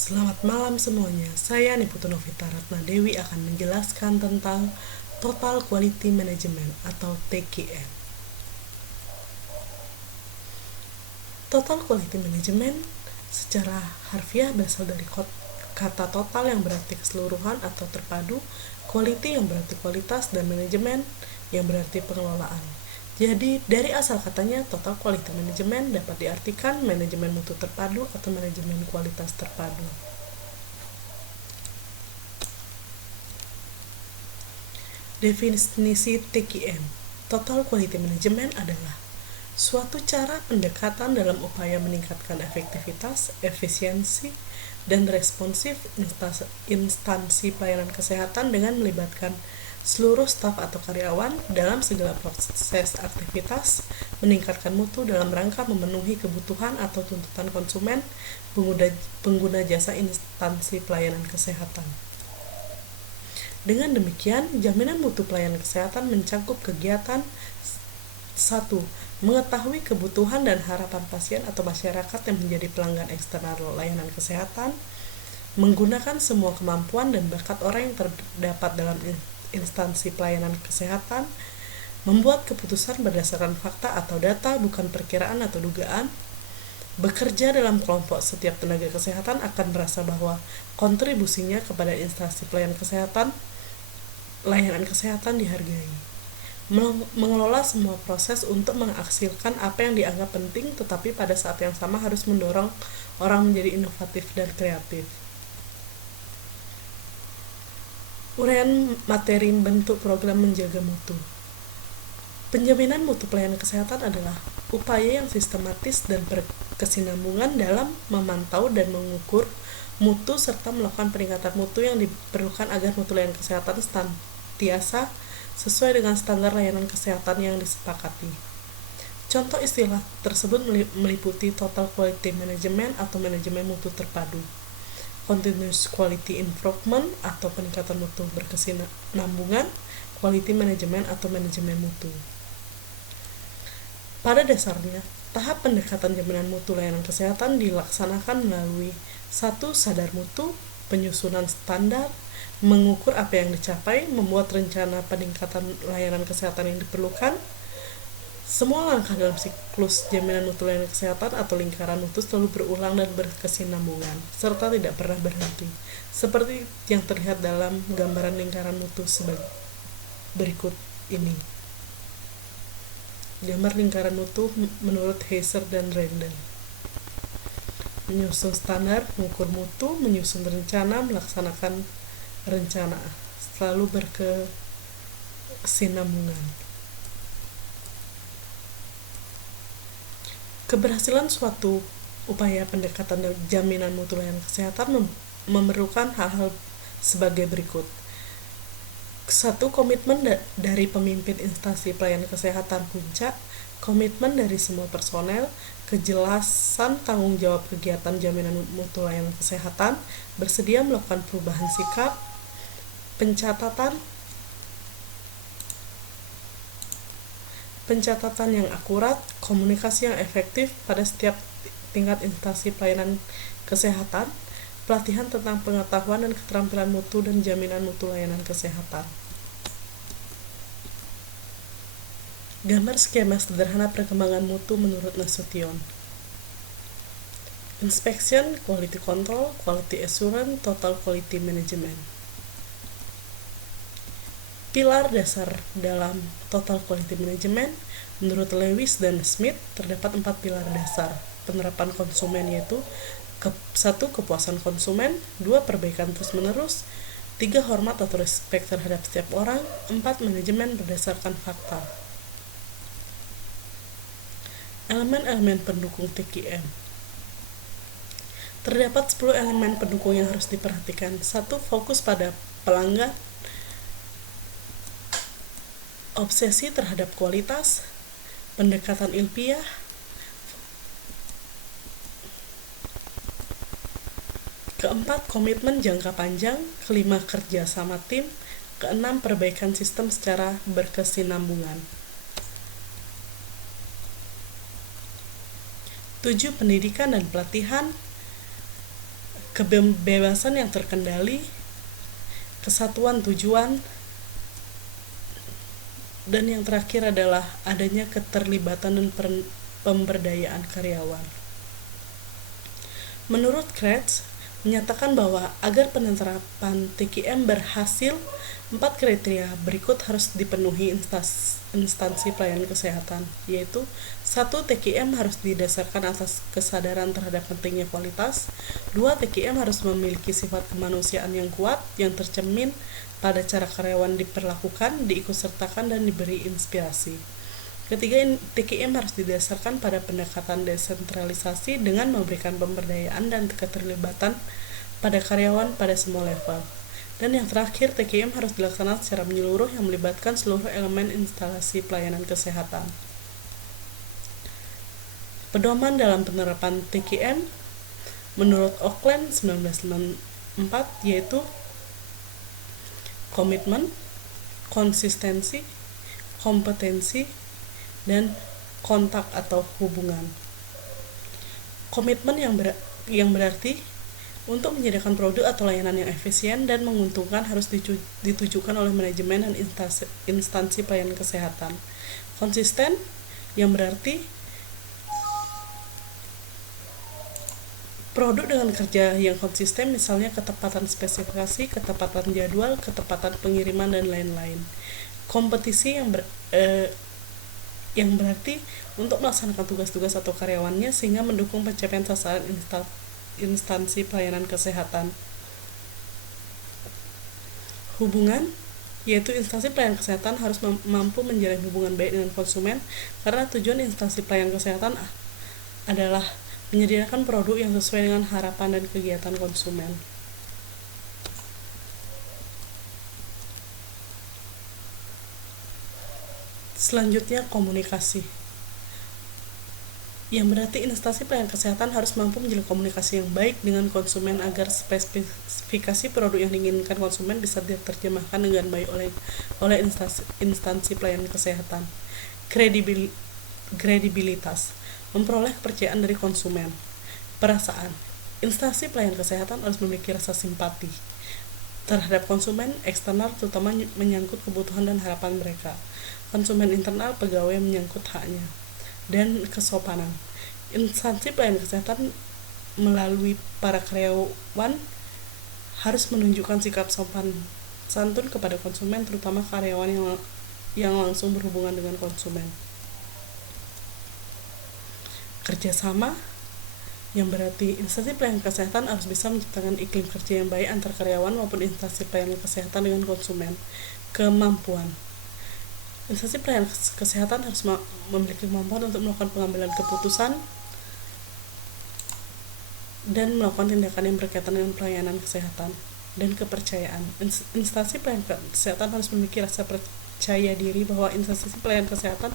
Selamat malam semuanya, saya Niputu Novita Ratna Dewi akan menjelaskan tentang Total Quality Management atau TQM. Total Quality Management secara harfiah berasal dari kata total yang berarti keseluruhan atau terpadu, quality yang berarti kualitas, dan manajemen yang berarti pengelolaan. Jadi dari asal katanya, total quality management dapat diartikan manajemen mutu terpadu atau manajemen kualitas terpadu. Definisi TQM, Total Quality Management adalah suatu cara pendekatan dalam upaya meningkatkan efektivitas, efisiensi, dan responsif instansi pelayanan kesehatan dengan melibatkan seluruh staf atau karyawan dalam segala proses aktivitas, meningkatkan mutu dalam rangka memenuhi kebutuhan atau tuntutan konsumen pengguna jasa instansi pelayanan kesehatan. Dengan demikian, jaminan mutu pelayanan kesehatan mencakup kegiatan 1. Mengetahui kebutuhan dan harapan pasien atau masyarakat yang menjadi pelanggan eksternal layanan kesehatan, menggunakan semua kemampuan dan bakat orang yang terdapat dalam instansi pelayanan kesehatan, membuat keputusan berdasarkan fakta atau data bukan perkiraan atau dugaan, bekerja dalam kelompok. Setiap tenaga kesehatan akan merasa bahwa kontribusinya kepada instansi layanan kesehatan dihargai. Mengelola semua proses untuk menghasilkan apa yang dianggap penting, tetapi pada saat yang sama harus mendorong orang menjadi inovatif dan kreatif. Uraian materi bentuk program menjaga mutu. Penjaminan mutu pelayanan kesehatan adalah upaya yang sistematis dan berkesinambungan dalam memantau dan mengukur mutu serta melakukan peningkatan mutu yang diperlukan agar mutu layanan kesehatan senantiasa sesuai dengan standar layanan kesehatan yang disepakati. Contoh istilah tersebut meliputi Total Quality Management atau manajemen mutu terpadu, Continuous Quality Improvement atau peningkatan mutu berkesinambungan, Quality Management atau manajemen mutu. Pada dasarnya, tahap pendekatan jaminan mutu layanan kesehatan dilaksanakan melalui 1. Sadar mutu, penyusunan standar, mengukur apa yang dicapai, membuat rencana peningkatan layanan kesehatan yang diperlukan. Semua langkah dalam siklus jaminan mutu layanan kesehatan atau lingkaran mutu selalu berulang dan berkesinambungan, serta tidak pernah berhenti, seperti yang terlihat dalam gambaran lingkaran mutu berikut ini. Gambar lingkaran mutu menurut Heiser dan Randall. Menyusun standar, mengukur mutu, menyusun rencana, melaksanakan rencana, selalu berkesinambungan. Keberhasilan suatu upaya pendekatan jaminan mutu layanan kesehatan memerlukan hal-hal sebagai berikut. 1. Komitmen dari pemimpin instansi pelayanan kesehatan puncak, komitmen dari semua personel, kejelasan tanggung jawab kegiatan jaminan mutu layanan kesehatan, bersedia melakukan perubahan sikap, pencatatan yang akurat, komunikasi yang efektif pada setiap tingkat instansi pelayanan kesehatan, pelatihan tentang pengetahuan dan keterampilan mutu dan jaminan mutu layanan kesehatan. Gambar skema sederhana perkembangan mutu menurut Nasution. Inspection, Quality Control, Quality Assurance, Total Quality Management. Pilar dasar dalam Total Quality Management menurut Lewis dan Smith terdapat 4 pilar dasar penerapan konsumen, yaitu 1. Kepuasan konsumen, 2. Perbaikan terus-menerus, 3. Hormat atau respek terhadap setiap orang, 4. Manajemen berdasarkan fakta. Elemen-elemen pendukung TQM. Terdapat 10 elemen pendukung yang harus diperhatikan. 1. Fokus pada pelanggan, obsesi terhadap kualitas, pendekatan ilmiah, keempat, komitmen jangka panjang, kelima, kerja sama tim, keenam, perbaikan sistem secara berkesinambungan. 7. Pendidikan dan pelatihan, kebebasan yang terkendali, kesatuan tujuan, dan yang terakhir adalah adanya keterlibatan dan pemberdayaan karyawan. Menurut Kretz, menyatakan bahwa agar penerapan TKM berhasil, 4 kriteria berikut harus dipenuhi instansi pelayanan kesehatan, yaitu 1. TKM harus didasarkan atas kesadaran terhadap pentingnya kualitas. 2. TKM harus memiliki sifat kemanusiaan yang kuat, yang tercermin pada cara karyawan diperlakukan, diikutsertakan, dan diberi inspirasi. Ketiga, TKM harus didasarkan pada pendekatan desentralisasi dengan memberikan pemberdayaan dan keterlibatan pada karyawan pada semua level. Dan yang terakhir, TKM harus dilaksanakan secara menyeluruh yang melibatkan seluruh elemen instalasi pelayanan kesehatan. Pedoman dalam penerapan TKM menurut Auckland 1994 yaitu komitmen, konsistensi, kompetensi, dan kontak atau hubungan. Komitmen yang berarti untuk menyediakan produk atau layanan yang efisien dan menguntungkan harus ditujukan oleh manajemen dan instansi pelayanan kesehatan. Konsisten yang berarti produk dengan kerja yang konsisten, misalnya ketepatan spesifikasi, ketepatan jadwal, ketepatan pengiriman, dan lain-lain. Kompetisi yang berarti untuk melaksanakan tugas-tugas atau karyawannya sehingga mendukung pencapaian sasaran instansi pelayanan kesehatan. Hubungan, yaitu instansi pelayanan kesehatan harus mampu menjalin hubungan baik dengan konsumen, karena tujuan instansi pelayanan kesehatan adalah menyediakan produk yang sesuai dengan harapan dan kegiatan konsumen. Selanjutnya, komunikasi, yang berarti instansi pelayanan kesehatan harus mampu menjalin komunikasi yang baik dengan konsumen agar spesifikasi produk yang diinginkan konsumen bisa diterjemahkan dengan baik oleh instansi pelayanan kesehatan. Kredibilitas, memperoleh kepercayaan dari konsumen. Perasaan, instansi pelayanan kesehatan harus memiliki rasa simpati terhadap konsumen eksternal, terutama menyangkut kebutuhan dan harapan mereka. Konsumen internal, pegawai menyangkut haknya. Dan kesopanan, instansi pelayanan kesehatan melalui para karyawan harus menunjukkan sikap sopan santun kepada konsumen, terutama karyawan yang langsung berhubungan dengan konsumen. Kerjasama, yang berarti instansi pelayanan kesehatan harus bisa menciptakan iklim kerja yang baik antar karyawan maupun instansi pelayanan kesehatan dengan konsumen. Kemampuan, instansi pelayanan kesehatan harus memiliki kemampuan untuk melakukan pengambilan keputusan dan melakukan tindakan yang berkaitan dengan pelayanan kesehatan. Dan kepercayaan, instansi pelayanan kesehatan harus memiliki rasa percaya diri bahwa instansi pelayanan kesehatan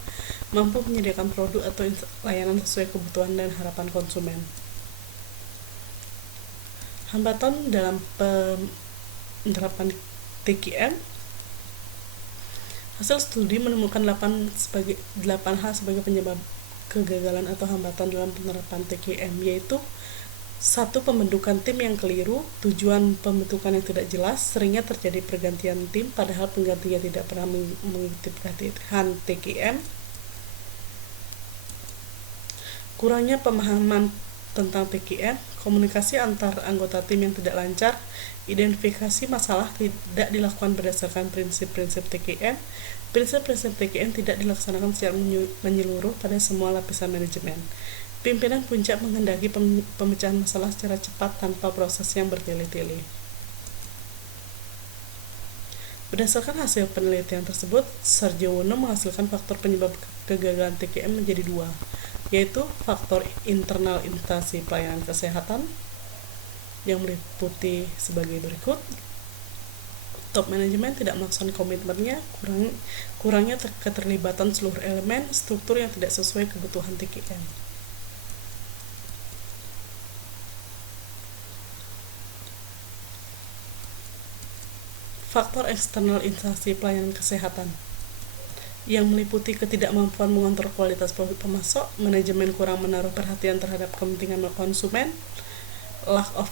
mampu menyediakan produk atau layanan sesuai kebutuhan dan harapan konsumen. Hambatan dalam penerapan TKM. Hasil studi menemukan 8 hal sebagai penyebab kegagalan atau hambatan dalam penerapan TKM, yaitu 1. Pembentukan tim yang keliru, tujuan pembentukan yang tidak jelas, seringnya terjadi pergantian tim padahal penggantinya tidak pernah mengikuti pelatihan TKM. Kurangnya pemahaman tentang TKM, komunikasi antar anggota tim yang tidak lancar, identifikasi masalah tidak dilakukan berdasarkan prinsip-prinsip TKM, prinsip-prinsip TKM tidak dilaksanakan secara menyeluruh pada semua lapisan manajemen. Pimpinan puncak menghendaki pemecahan masalah secara cepat tanpa proses yang bertele-tele. Berdasarkan hasil penelitian tersebut, Sergio Wono menghasilkan faktor penyebab kegagalan TKM menjadi 2, yaitu faktor internal instansi pelayanan kesehatan yang meliputi sebagai berikut. Top manajemen tidak melaksanakan komitmennya, kurangnya keterlibatan seluruh elemen, struktur yang tidak sesuai kebutuhan TKM. Faktor eksternal instansi pelayanan kesehatan yang meliputi ketidakmampuan mengontrol kualitas produk pemasok, manajemen kurang menaruh perhatian terhadap kepentingan konsumen, lack of